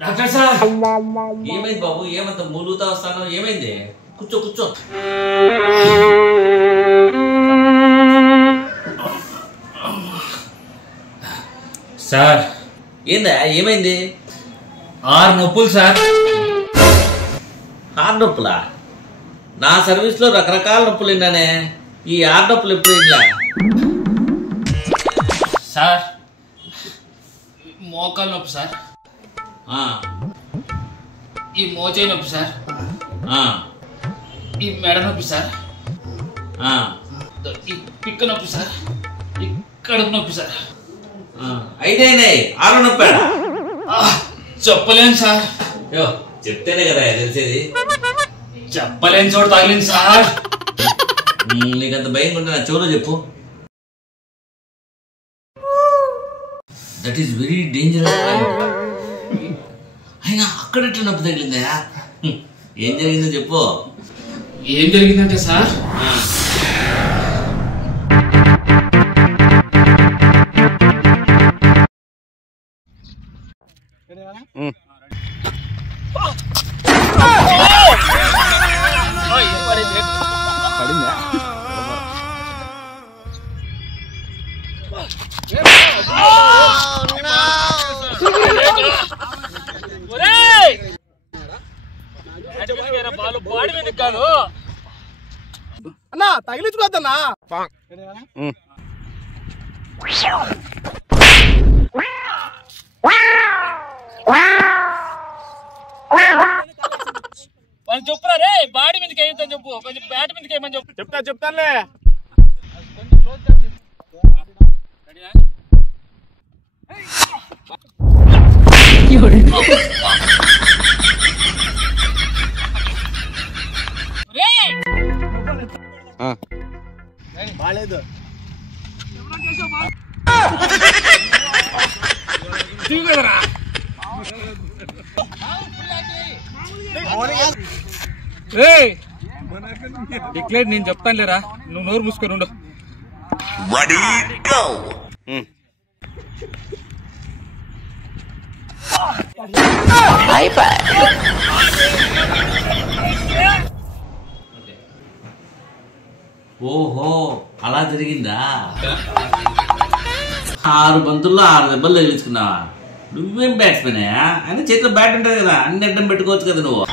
Doctor sir ఏమైంది బాబు? ఏమంత మూలుగుతా వస్తాను? ఏమైంది? కూర్చో కూర్చో. సార్ ఏందా? ఏమైంది? 6 నొప్పులు సార్. 6 నొప్పులా? నా సర్వీస్లో రకరకాల నొప్పులు విన్నానే. ఈ 6 నొప్పులు ఎప్పుడు ఇలా? సార్ మోకాలు నొప్పి సార్, ఈ మోచేయి నొప్పి సార్, ఈ మెడ నొప్పి సార్, ఈ పిక్క నొప్పి సార్, ఈ కడుపు నొప్పి సార్. అయితే 6 నొప్పి చెప్పలేను సార్. చెప్తేనే కదా తెలిసేది. చెప్పలేని చోటు తగిలింది సార్. నీకంత భయం ఉంటే నా చెవులో చెప్పు. That is very dangerous. అయినా అక్కడ ఎట్లా నొప్పి తగిలిందా? ఏం జరిగిందో చెప్పు. ఏం జరిగిందంటే సార్, బాడీ మీద కాదు అన్నా, తగిలించుకోద్దన్నా. వాళ్ళు చెప్పురా రే, బాడీ మీదకి ఏమని చెప్పు, కొంచెం బ్యాట్ మీదకి ఏమని చెప్పు. చెప్తానులే. బాలేదు డిక్లేర్. నేను చెప్తాను లేరా, నువ్వు నోరు మూసుకొని ఉండు. ఓహో, అలా జరిగిందా? 6 బంతుల్లో 6 దెబ్బలు తగిలించుకున్నావా? నువ్వేం బ్యాట్స్మెన్? అయినా చేతిలో బ్యాట్ ఉంటుంది కదా, అన్ని అడ్డం పెట్టుకోవచ్చు కదా నువ్వు.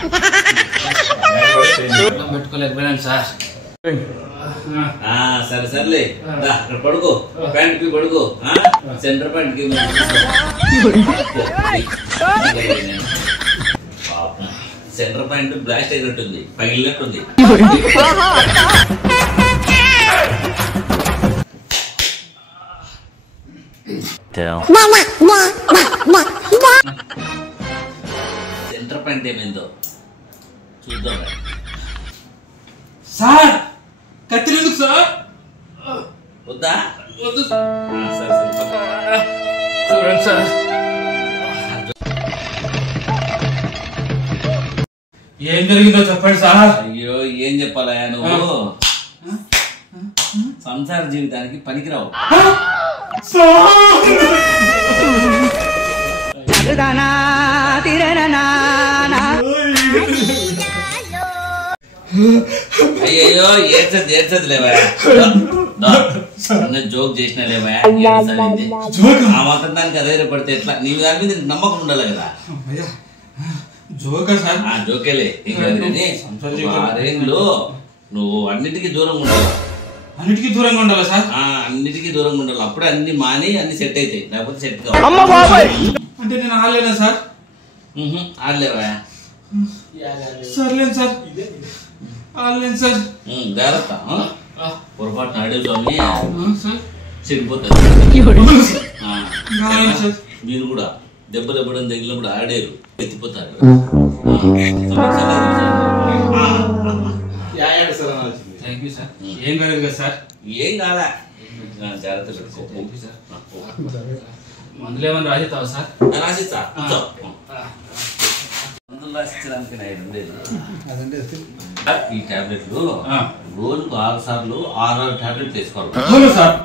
పెట్టుకోలేకపోయినాను సార్. సరే సర్లే, పడుకో. ప్యాంట్ కి పడుకో. సెంటర్ ప్యాంట్ కి సెంటర్ ప్యాంట్ బ్లాస్ట్ అయినట్టుంది, పగిలినట్టుంది. సెంటర్ ప్యాంట్ ఏమైందో చూద్దాం సార్. కత్తిరి ఎందుకు సార్? వద్దా? వద్దు చూడండి సార్. ఏం జరిగిందో చెప్పండి సార్. అయ్యో ఏం చెప్పాలా నువ్వు? సంసార జీవితానికి పనికిరావు. అయ్యో ఏడ్చదులేవా, జోక్ చేసిన లేవా? ఆ మాత్రం దానికి అదే పడితే ఎట్లా? నీ దాని మీద నమ్మకం ఉండాలి కదా. జోకేలే. నువ్వు అన్నిటికీ దూరంగా ఉండాలి. అన్నిటికీ దూరంగా ఉండాలా సార్? అన్నిటికీ దూరంగా ఉండాలి. అప్పుడే అన్ని మాని అన్ని సెట్ అవుతాయి, లేకపోతే సెట్ కావాలి. అంటే నేను ఆడలేనా సార్? ఆడలేవా? సర్లేదు సార్, ఆడలేను సార్. జాగ్రత్త, పొరపాటున ఆడే స్వామి చెడిపోతారు. మీరు కూడా దెబ్బలు ఎప్పడం తగిలినప్పుడు ఆడారు, ఎత్తిపోతారు. Thank you sir. ఏం కాలేదు కదా సార్? ఏం కాలే, జాగ్రత్త పెట్టుకో. మందులు ఏమైనా రాసిస్తావా సార్? రాసిస్తా. మందులు రాసించడానికి ఈ టాబ్లెట్లు రోజుకు 6 సార్లు 6 టాబ్లెట్లు వేసుకోవాలి సార్.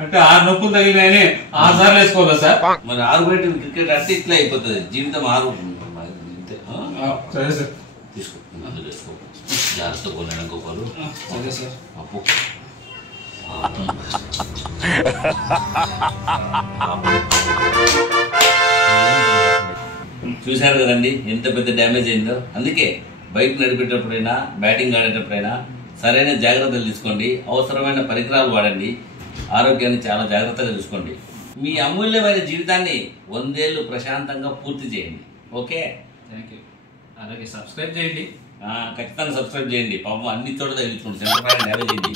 అంటే 6 నొప్పులు తగిలినాయని 6 సార్లు వేసుకోవాలా సార్? మరి 6 బయట క్రికెట్ అంటే ఇట్లా అయిపోతుంది జీవితం. 6 సరే సార్. తీసుకో, మందులు వేసుకో, జాగ్రత్త పోలేడు గోపాలు. సరే సార్. అప్పు చూశారు కదండి ఎంత పెద్ద డ్యామేజ్ అయిందో. అందుకే బైక్ నడిపేటప్పుడైనా బ్యాటింగ్ ఆడేటప్పుడైనా సరైన జాగ్రత్తలు తీసుకోండి, అవసరమైన పరికరాలు వాడండి, ఆరోగ్యాన్ని చాలా జాగ్రత్తగా చూసుకోండి. మీ అమూల్యమైన జీవితాన్ని 100 ఏళ్ళు ప్రశాంతంగా పూర్తి చేయండి. Okay, thank you. అలాగే సబ్స్క్రైబ్ చేయండి. ఖచ్చితంగా సబ్స్క్రైబ్ చేయండి. పాపం అన్ని చోట్ల తగ్గించుకోండి, సెంటర్ డ్యామేజ్ అయింది.